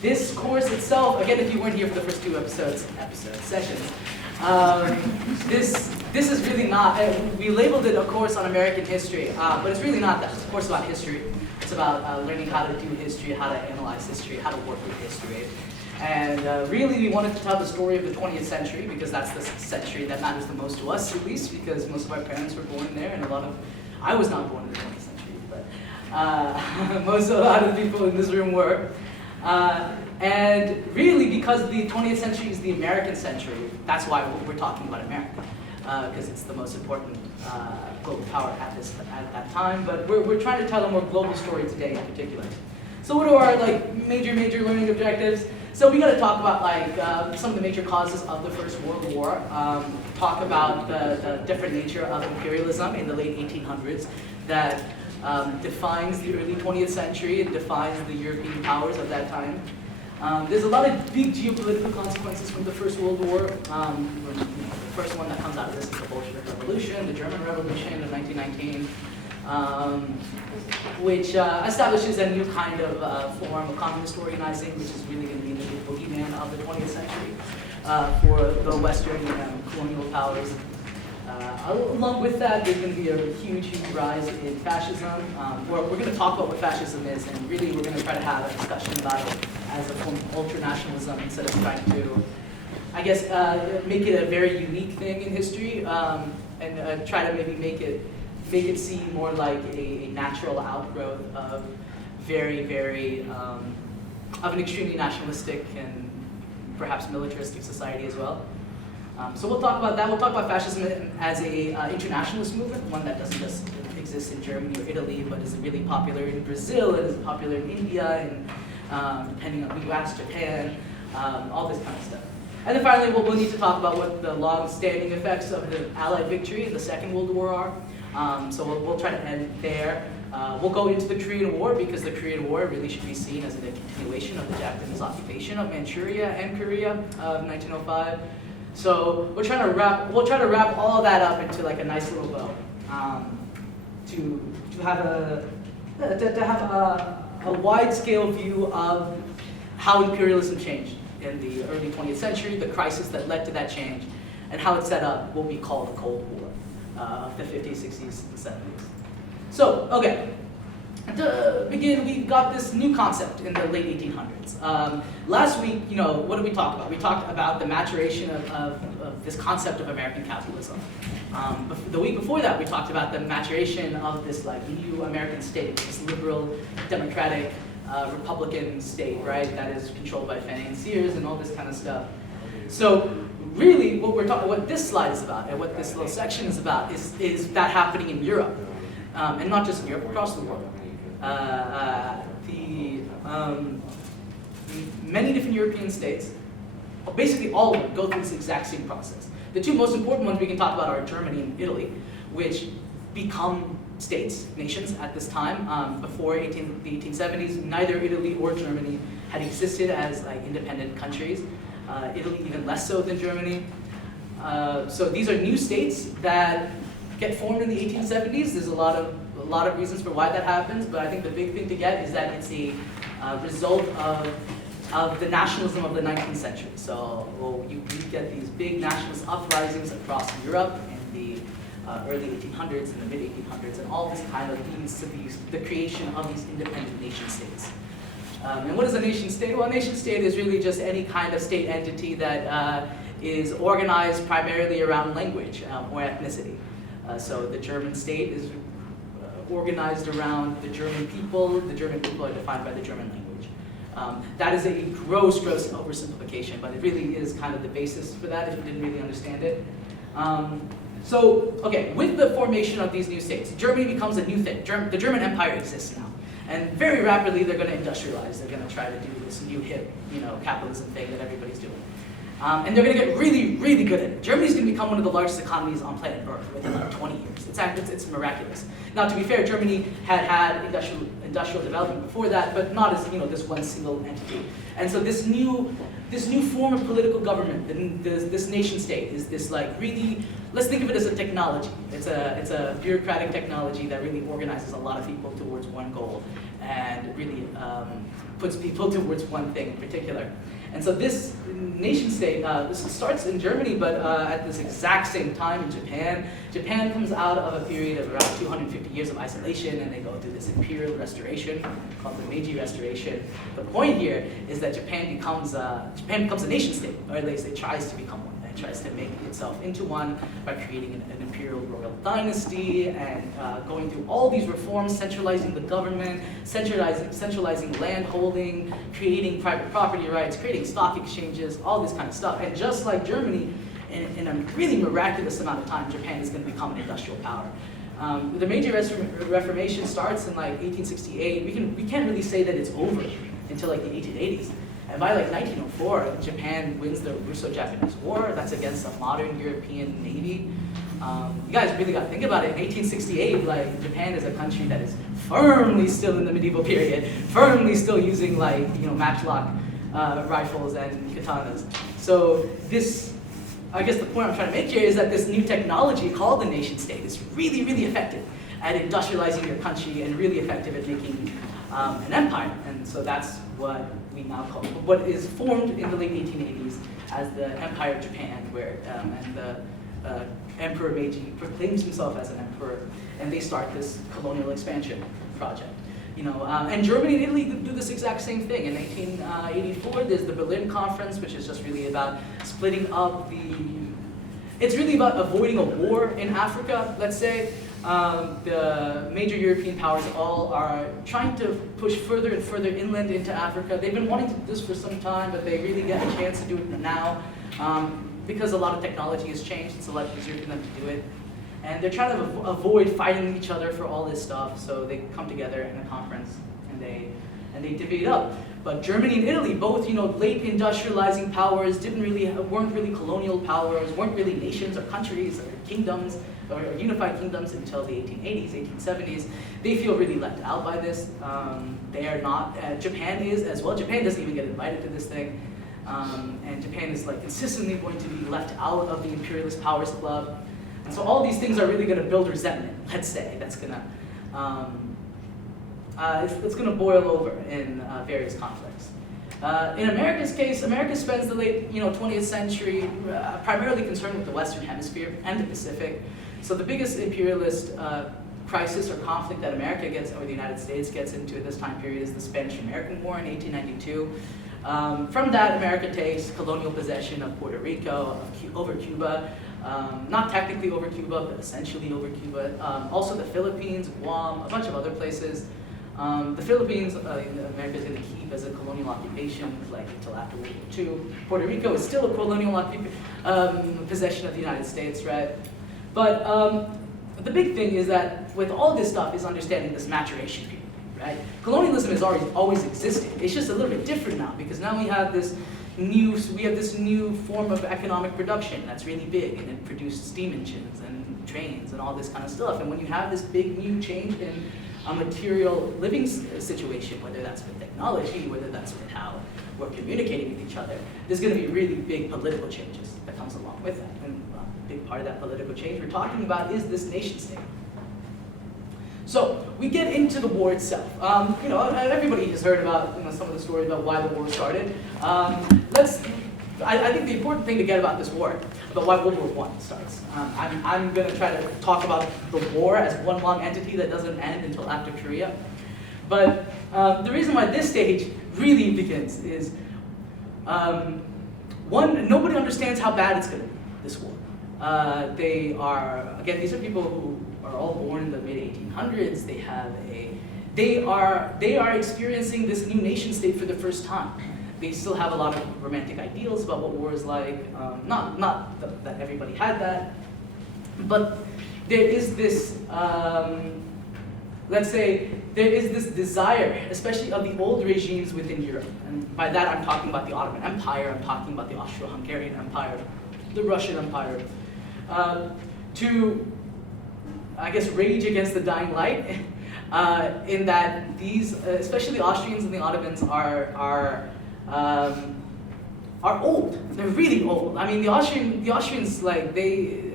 This course itself, again, if you weren't here for the first two sessions, this is really not, we labeled it a course on American history, but it's really not that. It's a course about history. It's about learning how to do history, how to analyze history, how to work with history. And really, we wanted to tell the story of the 20th century because that's the century that matters the most to us, at least, because most of our parents were born there, and I was not born in the 20th century, but a lot of the people in this room were. And really, because the 20th century is the American century, that's why we're talking about America, because it's the most important global power at that time. But we're trying to tell a more global story today in particular. So what are our major learning objectives? So we got to talk about some of the major causes of the First World War. Talk about the different nature of imperialism in the late 1800s that defines the early 20th century and defines the European powers of that time. There's a lot of big geopolitical consequences from the First World War. The first one that comes out of this is the Bolshevik Revolution, the German Revolution of 1919, which establishes a new kind of form of communist organizing, which is really going to be the boogeyman of the 20th century for the Western colonial powers. Along with that, there's going to be a huge rise in fascism. We're going to talk about what fascism is, and really we're going to try to have a discussion about it as a form of ultranationalism instead of trying to, I guess, make it a very unique thing in history, and try to maybe make it seem more like a natural outgrowth of of an extremely nationalistic and perhaps militaristic society as well. So we'll talk about that. We'll talk about fascism as a internationalist movement, one that doesn't just exist in Germany or Italy, but is really popular in Brazil, and is popular in India, and depending on who you ask, Japan, all this kind of stuff. And then finally, we'll need to talk about what the long-standing effects of the Allied victory in the Second World War are. So we'll try to end there. We'll go into the Korean War because the Korean War really should be seen as a continuation of the Japanese occupation of Manchuria and Korea of 1905. So we'll try to wrap all of that up into a nice little bow to have a wide-scale view of how imperialism changed in the early 20th century, the crisis that led to that change, and how it set up what we call the Cold War of the 50s, 60s, and 70s. So, okay. To begin, we got this new concept in the late 1800s. Last week, what did we talk about? We talked about the maturation of this concept of American capitalism. The week before that, we talked about the maturation of this new American state, this liberal, democratic, Republican state, right? That is controlled by financiers and all this kind of stuff. So, really, what this slide is about, and what this little section is about, is that happening in Europe, and not just in Europe, across the world. Many different European states, basically all of them, go through this exact same process. The two most important ones we can talk about are Germany and Italy, which become states, nations at this time. Before the 1870s, neither Italy or Germany had existed as independent countries. Italy even less so than Germany. So these are new states that get formed in the 1870s. There's a lot of reasons for why that happens, but I think the big thing to get is that it's a result of the nationalism of the 19th century. So you get these big nationalist uprisings across Europe in the early 1800s and the mid 1800s, and all this kind of leads to the creation of these independent nation states. And what is a nation state? Well, a nation state is really just any kind of state entity that is organized primarily around language or ethnicity. So the German state is organized around the German people. The German people are defined by the German language. That is a gross oversimplification, but it really is kind of the basis for that if you didn't really understand it. With the formation of these new states, Germany becomes a new thing. The German Empire exists now. And very rapidly, they're going to industrialize. They're going to try to do this new hip, capitalism thing that everybody's doing. And they're going to get really, really good at it. Germany's going to become one of the largest economies on planet Earth within 20 years. It's miraculous. Now, to be fair, Germany had industrial development before that, but not as this one single entity. And so this new form of political government, this nation state, is this really, let's think of it as a technology. It's a bureaucratic technology that really organizes a lot of people towards one goal. And and really puts people towards one thing in particular. And so this nation state, this starts in Germany, but at this exact same time in Japan. Japan comes out of a period of around 250 years of isolation, and they go through this imperial restoration called the Meiji Restoration. The point here is that Japan becomes a nation state, or at least it tries to become one. It tries to make itself into one by creating an imperial royal dynasty and going through all these reforms, centralizing the government, centralizing land holding, creating private property rights, creating stock exchanges, all this kind of stuff. And just like Germany, in a really miraculous amount of time, Japan is going to become an industrial power. The Meiji Reformation starts in like 1868. We can't really say that it's over until like the 1880s. And by like 1904, Japan wins the Russo-Japanese War. That's against a modern European navy. You guys really got to think about it. In 1868, like Japan is a country that is firmly still in the medieval period, firmly still using like matchlock rifles and katanas. So this, I guess the point I'm trying to make here is that this new technology called the nation state is really, really effective at industrializing your country and really effective at making an empire. And so that's what we now call, what is formed in the late 1880s as the Empire of Japan, where and the Emperor Meiji proclaims himself as an emperor, and they start this colonial expansion project. And Germany and Italy do this exact same thing. In 1884, there's the Berlin Conference, which is just really about splitting up it's really about avoiding a war in Africa, let's say. The major European powers all are trying to push further and further inland into Africa. They've been wanting to do this for some time, but they really get a chance to do it now. Because a lot of technology has changed, it's a lot easier for them to do it. And they're trying to avoid fighting each other for all this stuff, so they come together in a conference and they divvy it up. But Germany and Italy, both late industrializing powers, weren't really colonial powers, weren't really nations or countries or kingdoms or unified kingdoms until the 1880s, 1870s. They feel really left out by this. They are not. Japan is as well. Japan doesn't even get invited to this thing. And Japan is like consistently going to be left out of the imperialist powers club. And so all these things are really going to build resentment, let's say. That's going to, it's going to boil over in various conflicts. In America's case, America spends the late 20th century primarily concerned with the Western Hemisphere and the Pacific. So the biggest imperialist crisis or conflict that America gets, or the United States gets into at this time period, is the Spanish-American War in 1892. From that, America takes colonial possession of Puerto Rico, over Cuba, not technically over Cuba, but essentially over Cuba. Also the Philippines, Guam, a bunch of other places. The Philippines, America's going to keep as a colonial occupation, like until after World War II. Puerto Rico is still a colonial possession of the United States, right? But the big thing is that with all this stuff is understanding this maturation period. Right? Colonialism has always existed. It's just a little bit different now because now we have this new form of economic production that's really big, and it produced steam engines and trains and all this kind of stuff. And when you have this big new change in a material living situation, whether that's with technology, whether that's with how we're communicating with each other, there's going to be really big political changes that comes along with that. And a big part of that political change we're talking about is this nation state. So we get into the war itself. Everybody has heard about some of the stories about why the war started. I think the important thing to get about this war, about why World War I starts. I'm going to try to talk about the war as one long entity that doesn't end until after Korea. But the reason why this stage really begins is, one, nobody understands how bad it's going to be, this war. These are people who are all born in the mid-1800s. They are experiencing this new nation state for the first time. They still have a lot of romantic ideals about what war is like. Not that everybody had that, but there is this, let's say, there is this desire, especially of the old regimes within Europe. And by that I'm talking about the Ottoman Empire, I'm talking about the Austro-Hungarian Empire, the Russian Empire, to, I guess, rage against the dying light, in that these, especially the Austrians and the Ottomans, are old. They're really old. I mean, the Austrians, like they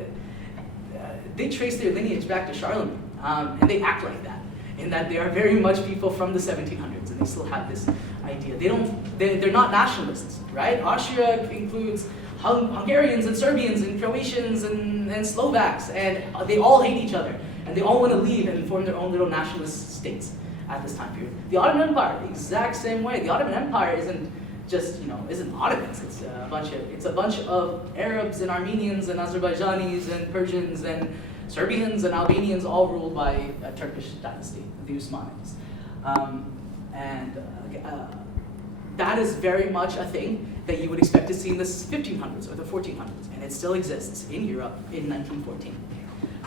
trace their lineage back to Charlemagne, and they act like that. in that they are very much people from the 1700s, and they still have this idea. They're not nationalists, right? Austria includes Hungarians and Serbians and Croatians and Slovaks, and they all hate each other, and they all want to leave and form their own little nationalist states at this time period. The Ottoman Empire, exact same way. The Ottoman Empire isn't just, isn't Ottomans. It's a bunch of Arabs and Armenians and Azerbaijanis and Persians and Serbians and Albanians, all ruled by a Turkish dynasty, the Usmanids. That is very much a thing that you would expect to see in the 1500s or the 1400s, and it still exists in Europe in 1914.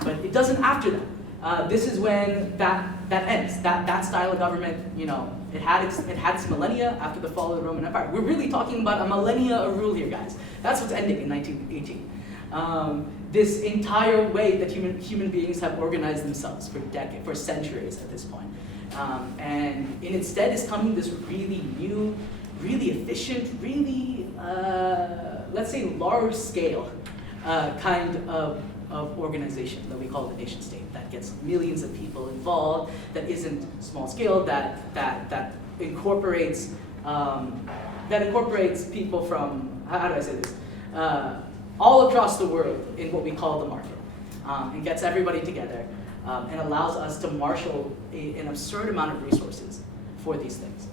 But it doesn't after that. This is when that ends. That style of government, it had its millennia after the fall of the Roman Empire. We're really talking about a millennia of rule here, guys. That's what's ending in 1918. This entire way that human beings have organized themselves for centuries at this point. And instead is coming this really new, really efficient, really, let's say, large-scale kind of organization that we call the nation state, that gets millions of people involved, that isn't small-scale, that incorporates people from, how do I say this, all across the world in what we call the market, and gets everybody together, and allows us to marshal an absurd amount of resources for these things.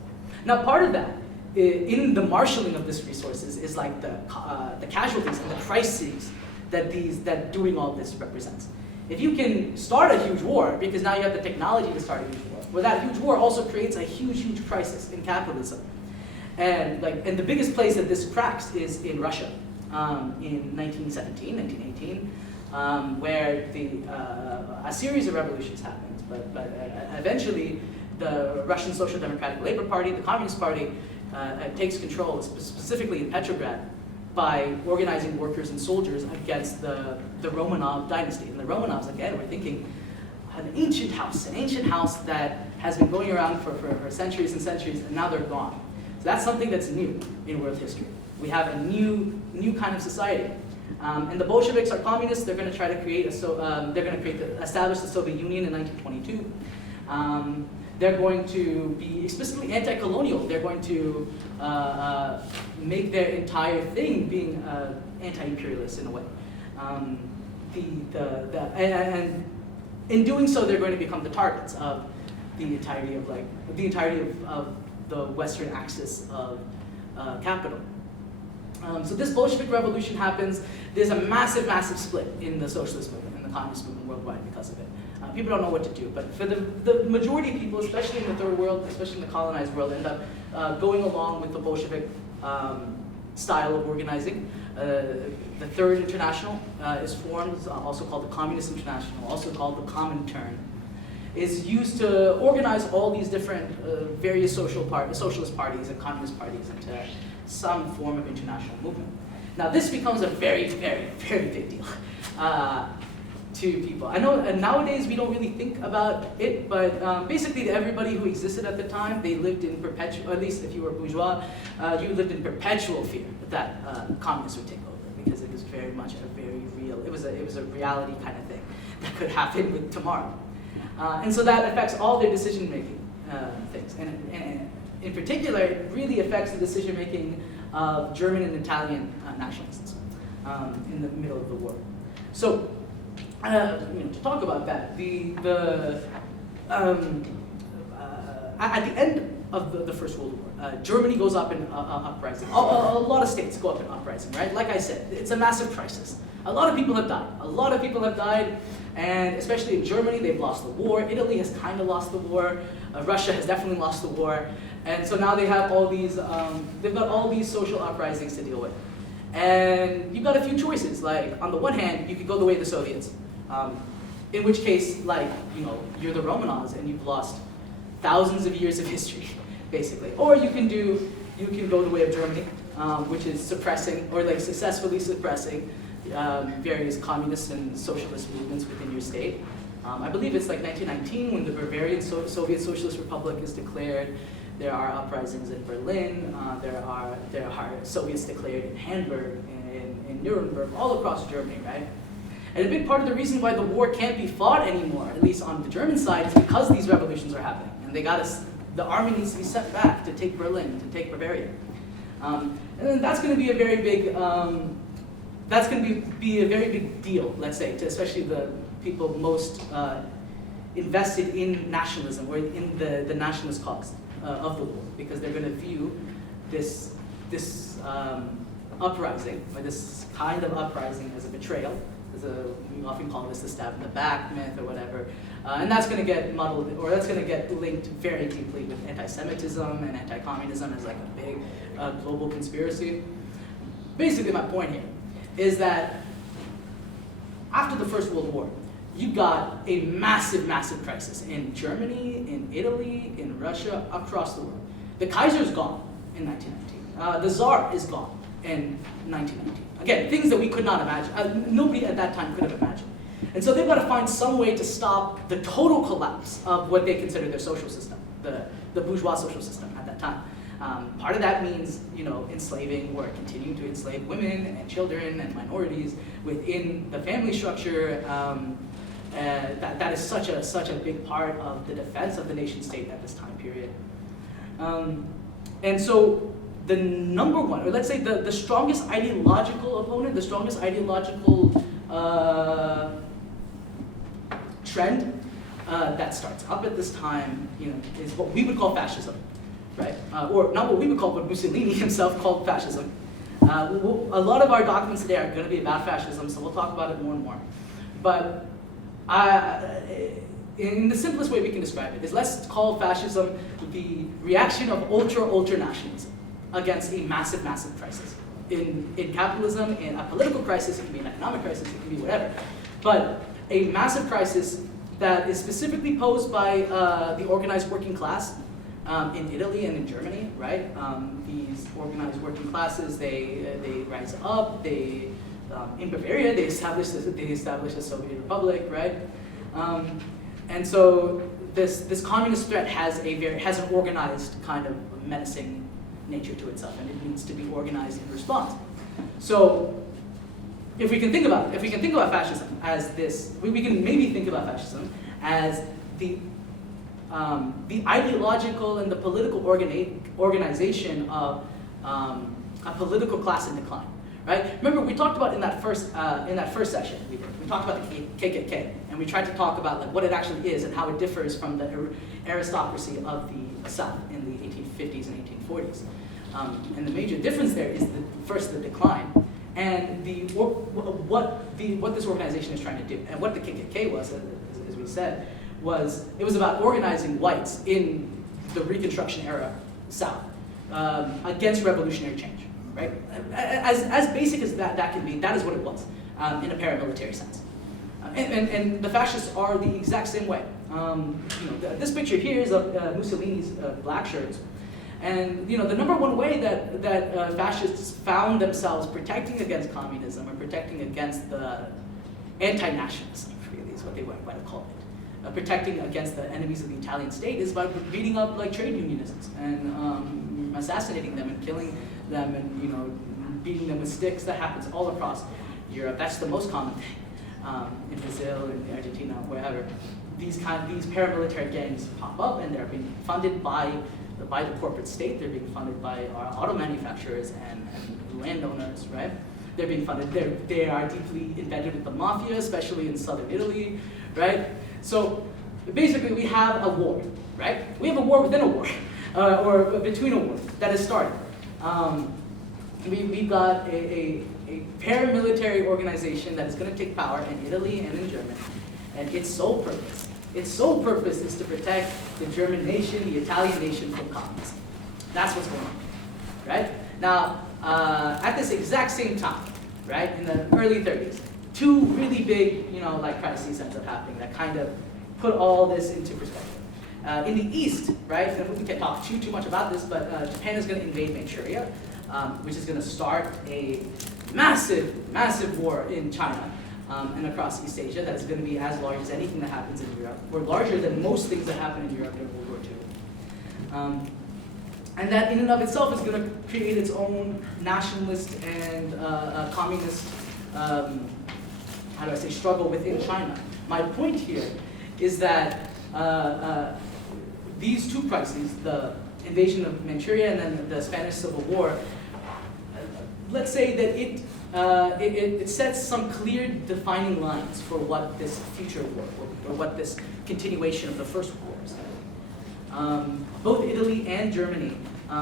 Now, part of that, in the marshaling of these resources, is like the casualties and the crises that doing all this represents. If you can start a huge war, because now you have the technology to start a huge war, well, that huge war also creates a huge crisis in capitalism. And the biggest place that this cracks is in Russia in 1917, 1918, where a series of revolutions happens, but eventually the Russian Social Democratic Labor Party, the Communist Party, takes control, specifically in Petrograd, by organizing workers and soldiers against the Romanov dynasty. And the Romanovs, again, we're thinking an ancient house that has been going around for centuries and centuries, and now they're gone. So that's something that's new in world history. We have a new kind of society. And the Bolsheviks are communists. They're going to try to establish the Soviet Union in 1922. They're going to be explicitly anti-colonial. They're going to make their entire thing being anti-imperialist in a way. And in doing so, they're going to become the targets of the entirety of the Western axis of capital. So this Bolshevik revolution happens. There's a massive split in the socialist movement and the communist movement worldwide because of it. People don't know what to do, but for the majority of people, especially in the third world, especially in the colonized world, end up going along with the Bolshevik style of organizing. The Third International is formed, also called the Communist International, also called the Comintern, is used to organize all these different various socialist parties and communist parties into some form of international movement. Now this becomes a very big deal to people. I know nowadays we don't really think about it, but basically everybody who existed at the time, they lived in perpetual, at least if you were bourgeois, you lived in perpetual fear that communists would take over, because it was very much a very real, it was a reality kind of thing that could happen with tomorrow. And so that affects all their decision-making things. And in particular, it really affects the decision-making of German and Italian nationalists in the middle of the war. So, to talk about that, at the end of the First World War, Germany goes up in uprising. A lot of states go up in uprising, right? Like I said, it's a massive crisis. A lot of people have died. And especially in Germany, they've lost the war. Italy has kind of lost the war. Russia has definitely lost the war. And so now they have all these, they've got all these social uprisings to deal with. And you've got a few choices. Like, on the one hand, you could go the way of the Soviets, in which case, you're the Romanovs and you've lost thousands of years of history, basically. Or you can go the way of Germany, which is suppressing, or successfully suppressing various communist and socialist movements within your state. I believe it's 1919 when the Bavarian Soviet Socialist Republic is declared. There are uprisings in Berlin. There are Soviets declared in Hamburg, in Nuremberg, all across Germany, right? And a big part of the reason why the war can't be fought anymore, at least on the German side, is because these revolutions are happening. And the army needs to be sent back to take Berlin, to take Bavaria. And then that's going to be a very big, that's going to be a very big deal, let's say, to especially the people most invested in nationalism or in the nationalist cause of the war, because they're going to view this uprising, or this kind of uprising, as a betrayal. We often call this the stab in the back myth or whatever. And that's going to get muddled, or that's going to get linked very deeply with anti-Semitism and anti-communism as like a big global conspiracy. Basically, my point here is that after the First World War, you got a massive, massive crisis in Germany, in Italy, in Russia, across the world. The Kaiser's gone in 1919. The Tsar is gone in 1919. Again, things that we could not imagine. Nobody at that time could have imagined. And so they've got to find some way to stop the total collapse of what they consider their social system, the bourgeois social system at that time. Part of that means, enslaving or continuing to enslave women and children and minorities within the family structure. That is such a big part of the defense of the nation state at this time period. And so the number one, or let's say the strongest ideological opponent, the strongest ideological trend that starts up at this time, is what we would call fascism, right? Or not what we would call, but Mussolini himself called fascism. A lot of our documents today are going to be about fascism, so we'll talk about it more and more. But in the simplest way we can describe it is, let's call fascism the reaction of ultra-nationalism against a massive, massive crisis. In capitalism, in a political crisis, it can be an economic crisis, it can be whatever. But a massive crisis that is specifically posed by the organized working class in Italy and in Germany, right? These organized working classes, they rise up, in Bavaria, they establish a Soviet republic, right? And so this communist threat has an organized kind of menacing nature to itself, and it needs to be organized in response. So if we can think about fascism as this, we can maybe think about fascism as the ideological and the political organization of a political class in decline, right? Remember, we talked about in that first session we talked about the KKK, and we tried to talk about like what it actually is and how it differs from the aristocracy of the South in the 1850s and 1840s. And the major difference there is the decline, and what this organization is trying to do, and what the KKK was, as we said, it was about organizing whites in the Reconstruction era South against revolutionary change, right? As basic as that can be, that is what it was in a paramilitary sense. And the fascists are the exact same way. This picture here is of Mussolini's black shirts. And the number one way that fascists found themselves protecting against communism, or protecting against the anti-nationalism, really is what they might have called it, protecting against the enemies of the Italian state, is by beating up like trade unionists and assassinating them and killing them, and beating them with sticks. That happens all across Europe. That's the most common thing in Brazil, in Argentina, wherever. These paramilitary gangs pop up, and they're being funded by the corporate state. They're being funded by our auto manufacturers and landowners, right? They're being funded. They are deeply embedded with the mafia, especially in southern Italy, right? So basically, we have a war, right? We have a war within a war, or between a war that has started. We've got a paramilitary organization that is going to take power in Italy and in Germany, and its sole purpose is to protect the German nation, the Italian nation from communism. That's what's going on, right? Now, at this exact same time, right, in the early 30s, two really big, crises ends up happening that kind of put all this into perspective. In the East, right, and we can't talk too much about this, but Japan is going to invade Manchuria, which is going to start a massive, massive war in China. And across East Asia, that is going to be as large as anything that happens in Europe, or larger than most things that happen in Europe during World War II. And that in and of itself is going to create its own nationalist and communist how do I say, struggle within China. My point here is that these two crises, the invasion of Manchuria and then the Spanish Civil War, let's say that it sets some clear defining lines for what this future war will be, or what this continuation of the First World War is going to be. Both Italy and Germany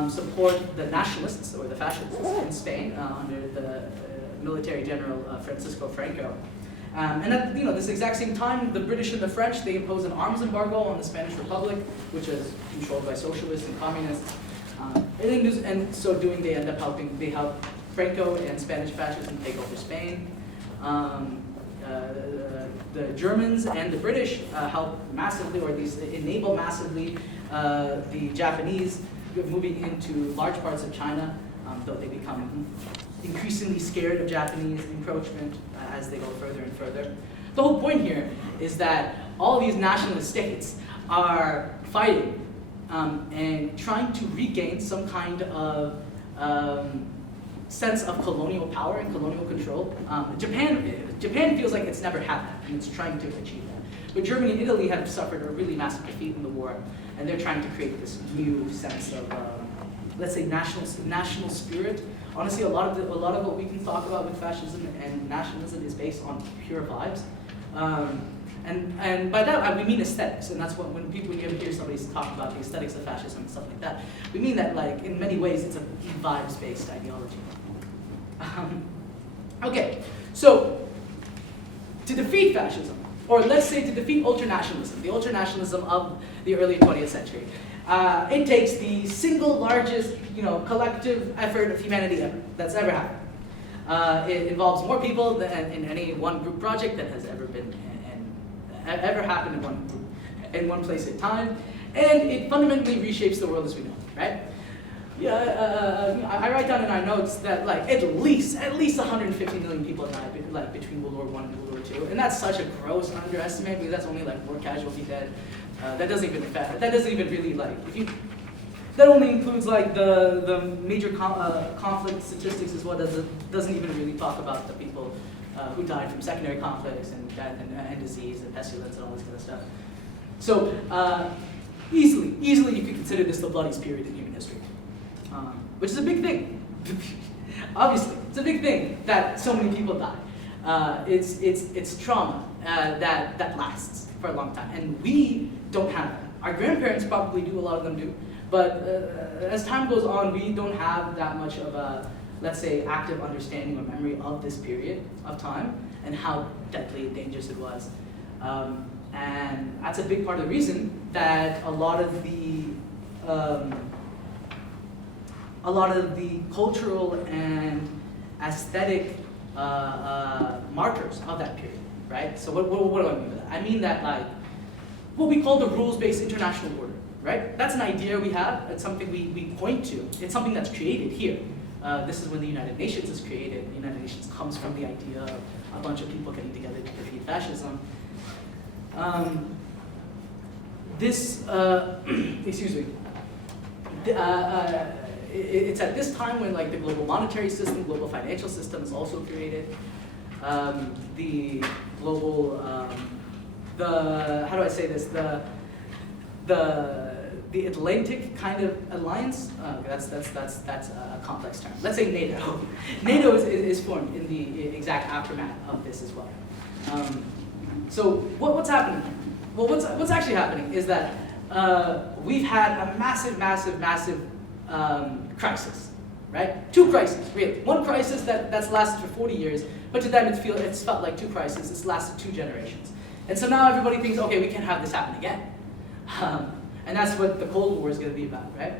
support the nationalists, or the fascists, in Spain under the military general Francisco Franco. And at this exact same time, the British and the French, they impose an arms embargo on the Spanish Republic, which is controlled by socialists and communists. And so doing, they help Franco and Spanish fascism take over Spain. The Germans and the British help massively, or at least enable massively, the Japanese moving into large parts of China, though they become increasingly scared of Japanese encroachment as they go further and further. The whole point here is that all these nationalist states are fighting and trying to regain some kind of sense of colonial power and colonial control. Japan feels like it's never had that, and it's trying to achieve that. But Germany and Italy have suffered a really massive defeat in the war, and they're trying to create this new sense of, let's say, national spirit. Honestly, a lot of what we can talk about with fascism and nationalism is based on pure vibes. And by that we mean aesthetics, and that's what when you ever hear somebody talk about the aesthetics of fascism and stuff like that, we mean that, like, in many ways it's a vibes-based ideology. Okay, so to defeat fascism, or let's say to defeat ultranationalism, the ultranationalism of the early 20th century, it takes the single largest, collective effort of humanity that's ever happened. It involves more people than in any one group project that has ever been ever happened in one group, in one place at a time, and it fundamentally reshapes the world as we know it, right? I write down in our notes that at least 150 million people died between World War I and World War II, and that's such a gross underestimate because that's only war casualty dead. That doesn't even really that only includes the major conflict statistics as well. Doesn't even really talk about the people who died from secondary conflicts and death and disease and pestilence and all this kind of stuff. So easily you could consider this the bloodiest period in human history, which is a big thing. Obviously, it's a big thing that so many people die. It's trauma that lasts for a long time, and we don't have that. Our grandparents probably do, a lot of them do, but as time goes on, we don't have that much of a, let's say, active understanding or memory of this period of time and how deadly and dangerous it was. And that's a big part of the reason that a lot of the cultural and aesthetic markers of that period, right? So what do I mean by that? I mean that what we call the rules-based international order, right? That's an idea we have. It's something we point to. It's something that's created here. This is when the United Nations is created. The United Nations comes from the idea of a bunch of people getting together to defeat fascism. Excuse me. It's at this time when the global monetary system, global financial system is also created. The global, how do I say this? The Atlantic kind of alliance, that's a complex term. Let's say NATO. NATO is formed in the exact aftermath of this as well. So what's happening? Well, what's actually happening is that we've had a massive crisis, right? Two crises, really. One crisis that's lasted for 40 years, but to them it's felt like two crises. It's lasted 2 generations. And so now everybody thinks, okay, we can't have this happen again. And that's what the Cold War is going to be about, right?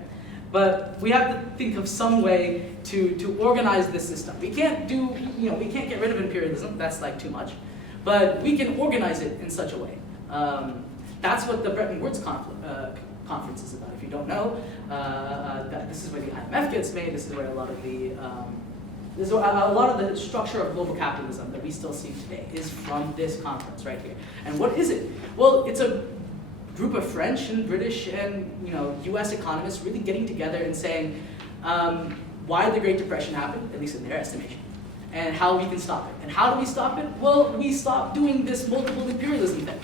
But we have to think of some way to organize this system. We can't get rid of imperialism. That's too much. But we can organize it in such a way. That's what the Bretton Woods conference is about. If you don't know, this is where the IMF gets made. This is where a lot of the structure of global capitalism that we still see today is from this conference right here. And what is it? Well, it's a group of French and British and U.S. economists really getting together and saying why the Great Depression happened, at least in their estimation, and how we can stop it. And how do we stop it? Well, we stop doing this multiple imperialism thing.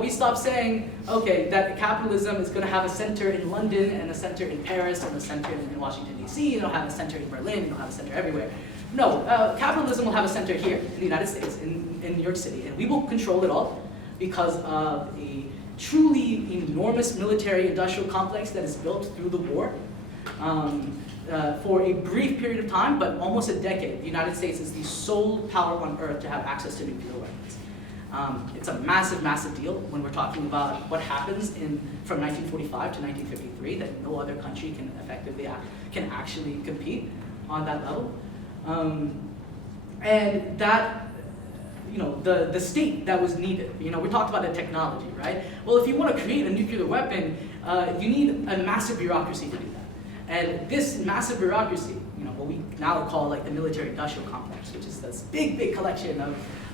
We stop saying, okay, that capitalism is going to have a center in London and a center in Paris and a center in Washington, D.C., it'll have a center in Berlin, it'll have a center everywhere. No, capitalism will have a center here in the United States, in New York City, and we will control it all because of a truly enormous military industrial complex that is built through the war. For a brief period of time, but almost a decade, the United States is the sole power on earth to have access to nuclear weapons. It's a massive, massive deal when we're talking about what happens from 1945 to 1953, that no other country can effectively can actually compete on that level. And that, the state that was needed. We talked about the technology, right? Well, if you want to create a nuclear weapon, you need a massive bureaucracy to do that. And this massive bureaucracy, what we now call like the military-industrial complex, which is this big, big collection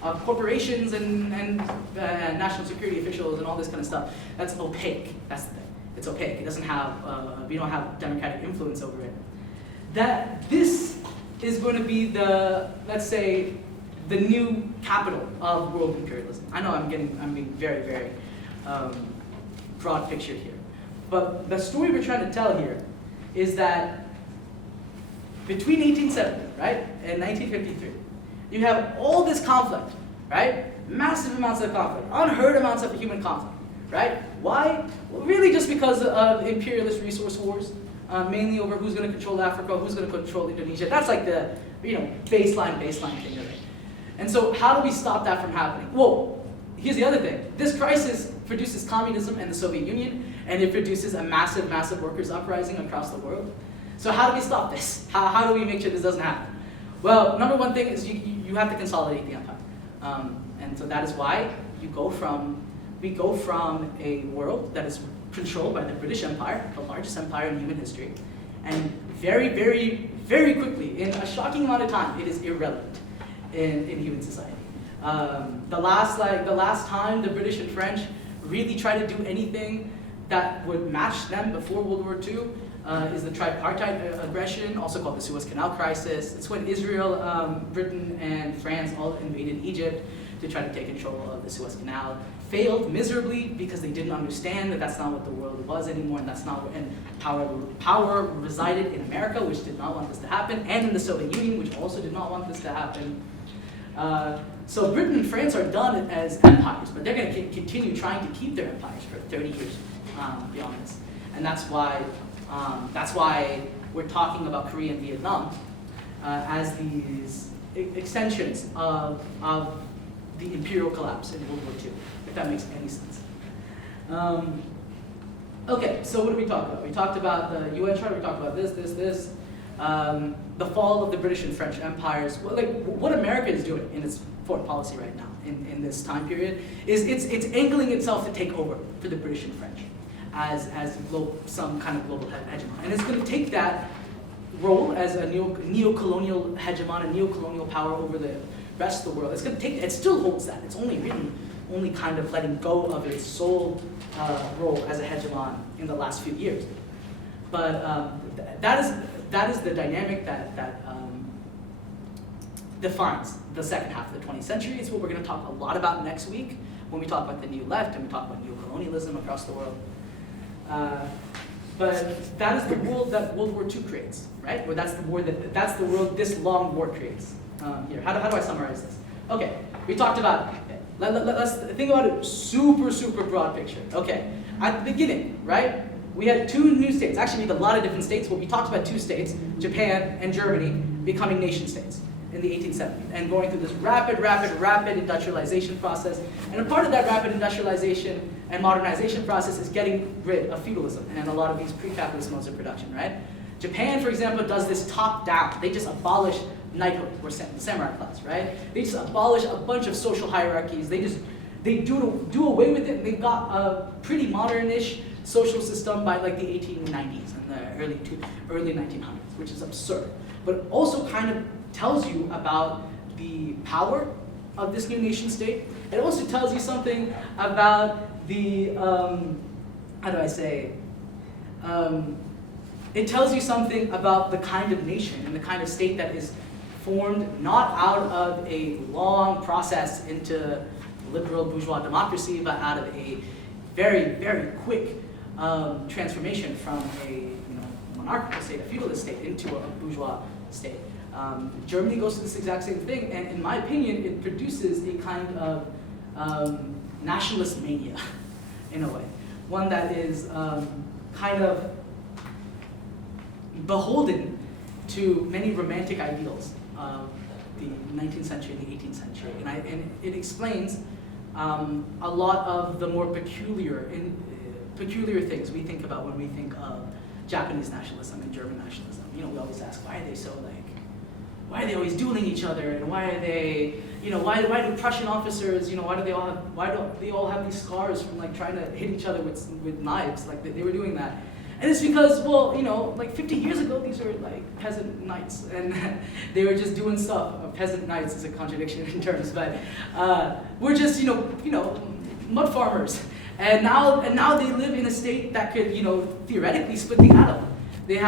of corporations and national security officials and all this kind of stuff, that's opaque. That's the thing. It's opaque. It doesn't have, we don't have democratic influence over it. This is going to be let's say, the new capital of world imperialism. I know I'm being very, very broad pictured here. But the story we're trying to tell here is that between 1870, right, and 1953, you have all this conflict, right? Massive amounts of conflict, unheard amounts of human conflict, right? Why? Well, really just because of imperialist resource wars, mainly over who's going to control Africa, who's going to control Indonesia. That's like the baseline thing of it. And so how do we stop that from happening? Well, here's the other thing. This crisis produces communism and the Soviet Union, and it produces a massive, massive workers' uprising across the world. So how do we stop this? How do we make sure this doesn't happen? Well, number one thing is you have to consolidate the empire. And so that is why we go from a world that is controlled by the British Empire, the largest empire in human history, and very, very, very quickly, in a shocking amount of time, it is irrelevant in human society. The last time the British and French really tried to do anything that would match them before World War II is the tripartite aggression, also called the Suez Canal crisis. It's when Israel, Britain, and France all invaded Egypt to try to take control of the Suez Canal. Failed miserably because they didn't understand that that's not what the world was anymore, and that's not what, and power resided in America, which did not want this to happen, and in the Soviet Union, which also did not want this to happen. So Britain and France are done as empires, but they're going to continue trying to keep their empires for 30 years beyond this. And that's why we're talking about Korea and Vietnam as these extensions of the imperial collapse in World War II, if that makes any sense. Okay, so what did we talk about? We talked about the UN Charter, we talked about this. The fall of the British and French empires. Well, like what America is doing in its foreign policy right now, in this time period, is it's angling itself to take over for the British and French as some kind of global hegemon. And it's going to take that role as a neo-colonial hegemon, a neo-colonial power over the rest of the world. It's going to take, it still holds that. It's only kind of letting go of its sole role as a hegemon in the last few years. But that is the dynamic that defines the second half of the 20th century. It's what we're going to talk a lot about next week when we talk about the new left and we talk about neo-colonialism across the world. But that is the world that World War II creates, right? Or that's the world this long war creates. Here, how do I summarize this? Okay, we talked about, let's think about it super, super broad picture. Okay, at the beginning, right? We had two new states. Actually, we had a lot of different states, but we talked about two states, Japan and Germany, becoming nation states in the 1870s and going through this rapid industrialization process. And a part of that rapid industrialization and modernization process is getting rid of feudalism and a lot of these pre-capitalist modes of production, right? Japan, for example, does this top-down. They just abolish knighthood, or the samurai class, right? They just abolish a bunch of social hierarchies. They do away with it. They've got a pretty modern-ish social system by like the 1890s and the early 1900s, which is absurd. But also kind of tells you about the power of this new nation state. It also tells you something about the, how do I say, it tells you something about the kind of nation and the kind of state that is formed not out of a long process into liberal bourgeois democracy, but out of a very, very quick transformation from a monarchical state, a feudalist state, into a bourgeois state. Germany goes through this exact same thing, and in my opinion, it produces a kind of nationalist mania, in a way. One that is kind of beholden to many romantic ideals of the 19th century and the 18th century. And it explains a lot of the more peculiar things we think about when we think of Japanese nationalism and German nationalism. You know, we always ask, why are they so why are they always dueling each other, and why are they, why do Prussian officers, why do they all have these scars from trying to hit each other with knives, like they were doing that. And it's because, well, 50 years ago, these were peasant knights, and they were just doing stuff. Peasant knights is a contradiction in terms, but we're just, mud farmers. And now they live in a state that could, theoretically split the atom. They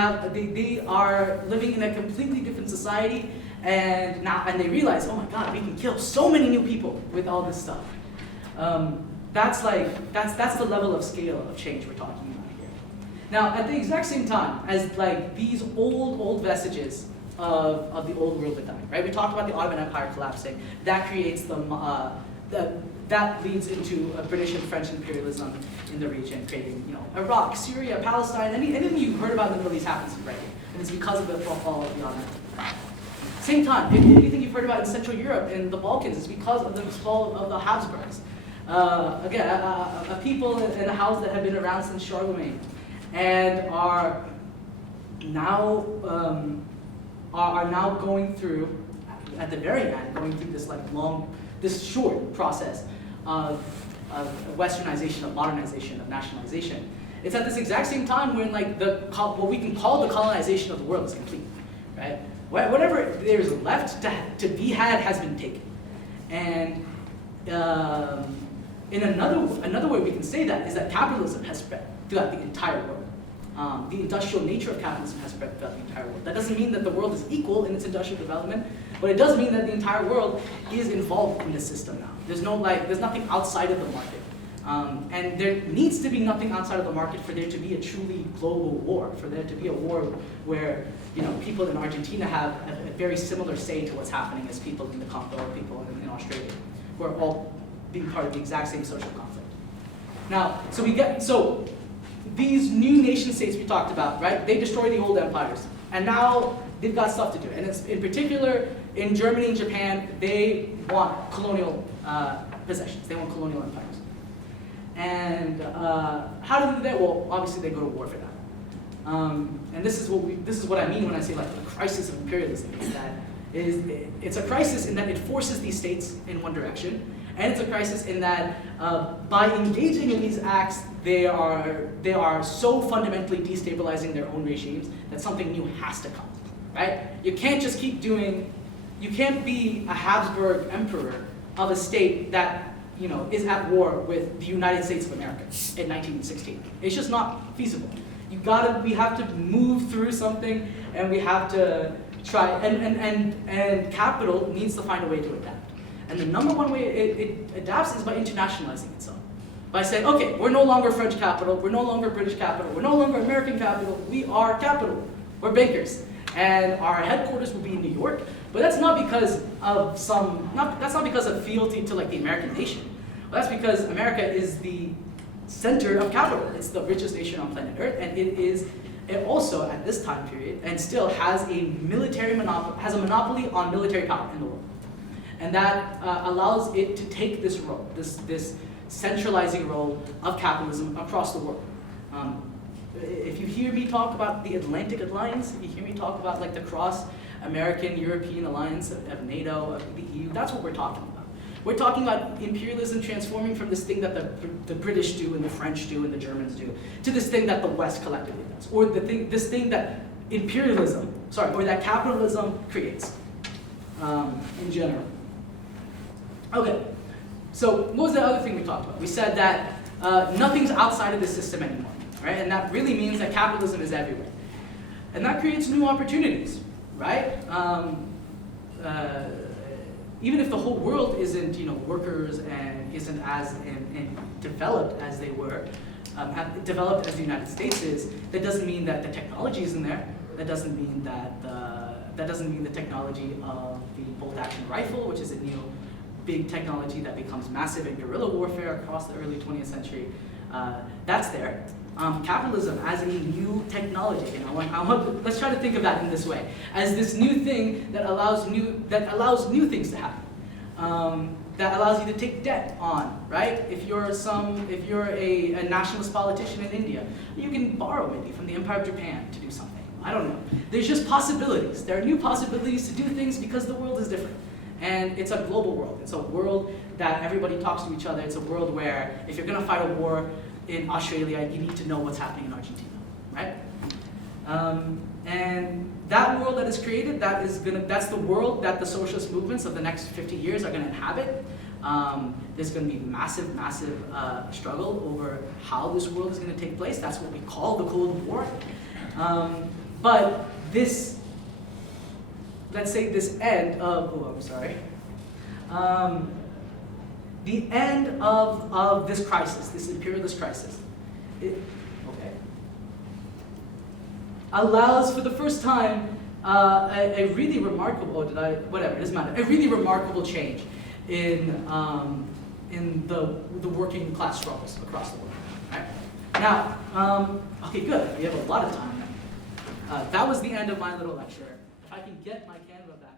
are living in a completely different society, and they realize, oh my God, we can kill so many new people with all this stuff. That's the level of scale of change we're talking about. Now, at the exact same time as these old vestiges of the old world are dying, right? We talked about the Ottoman Empire collapsing. That creates that leads into British and French imperialism in the region, creating Iraq, Syria, Palestine. Anything you've heard about in the Middle East happens right here, and it's because of the fall of the Ottoman Empire. Same time, anything you've heard about in Central Europe and the Balkans is because of the fall of the Habsburgs. Again, a people in a house that have been around since Charlemagne, and are now going through, at the very end, going through this short process of westernization, of modernization, of nationalization. It's at this exact same time when what we can call the colonization of the world is complete, right? Whatever there's left to be had has been taken, and in another way we can say that is that capitalism has spread throughout the entire world. The industrial nature of capitalism has spread throughout the entire world. That doesn't mean that the world is equal in its industrial development, but it does mean that the entire world is involved in this system now. There's nothing outside of the market. And there needs to be nothing outside of the market for there to be a truly global war, for there to be a war where people in Argentina have a very similar say to what's happening as people in the Congo or people in Australia, who are all being part of the exact same social conflict. Now, so these new nation states we talked about, right? They destroy the old empires, and now they've got stuff to do. And it's, in particular, in Germany and Japan, they want colonial possessions. They want colonial empires. And how do they do that? Well, obviously they go to war for that. And this is what I mean when I say the crisis of imperialism. It's a crisis in that it forces these states in one direction, and it's a crisis in that by engaging in these acts, they are so fundamentally destabilizing their own regimes that something new has to come, right? You can't just keep doing. You can't be a Habsburg emperor of a state that is at war with the United States of America in 1916. It's just not feasible. We have to move through something, and we have to try, and capital needs to find a way to adapt. And the number one way it adapts is by internationalizing itself. By saying, okay, we're no longer French capital, we're no longer British capital, we're no longer American capital, we are capital, we're bankers. And our headquarters will be in New York, but that's not because of fealty to the American nation. That's because America is the center of capital. It's the richest nation on planet Earth, and it also at this time period and still has a monopoly on military power in the world, and that allows it to take this role, this centralizing role of capitalism across the world. If you hear me talk about the Atlantic Alliance, if you hear me talk about the cross-American European alliance of NATO, of the EU, that's what we're talking about. We're talking about imperialism transforming from this thing that the British do and the French do and the Germans do to this thing that the West collectively does, or this thing that that capitalism creates in general. Okay, so what was the other thing we talked about? We said that nothing's outside of the system anymore, right? And that really means that capitalism is everywhere. And that creates new opportunities, right? even if the whole world isn't, workers and isn't as developed as they were, developed as the United States is, that doesn't mean that the technology isn't there. That doesn't mean that the technology of the bolt-action rifle, which is a new big technology that becomes massive in guerrilla warfare across the early 20th century, that's there. Capitalism as a new technology, let's try to think of that in this way, as this new thing that allows new things to happen, that allows you to take debt on, right? If you're a nationalist politician in India, you can borrow maybe from the Empire of Japan to do something. I don't know. There's just possibilities. There are new possibilities to do things because the world is different. And it's a global world. It's a world that everybody talks to each other. It's a world where if you're going to fight a war in Australia, you need to know what's happening in Argentina, right? And that world that is created, that's the world that the socialist movements of the next 50 years are going to inhabit. There's going to be massive struggle over how this world is going to take place. That's what we call the Cold War. But this, let's say this end of, the end of this crisis, this imperialist crisis, allows for the first time a really remarkable, it doesn't matter, a really remarkable change in the working class struggles across the world. Right? Now, okay, good, we have a lot of time now. That was the end of my little lecture. If I can get my Canva back.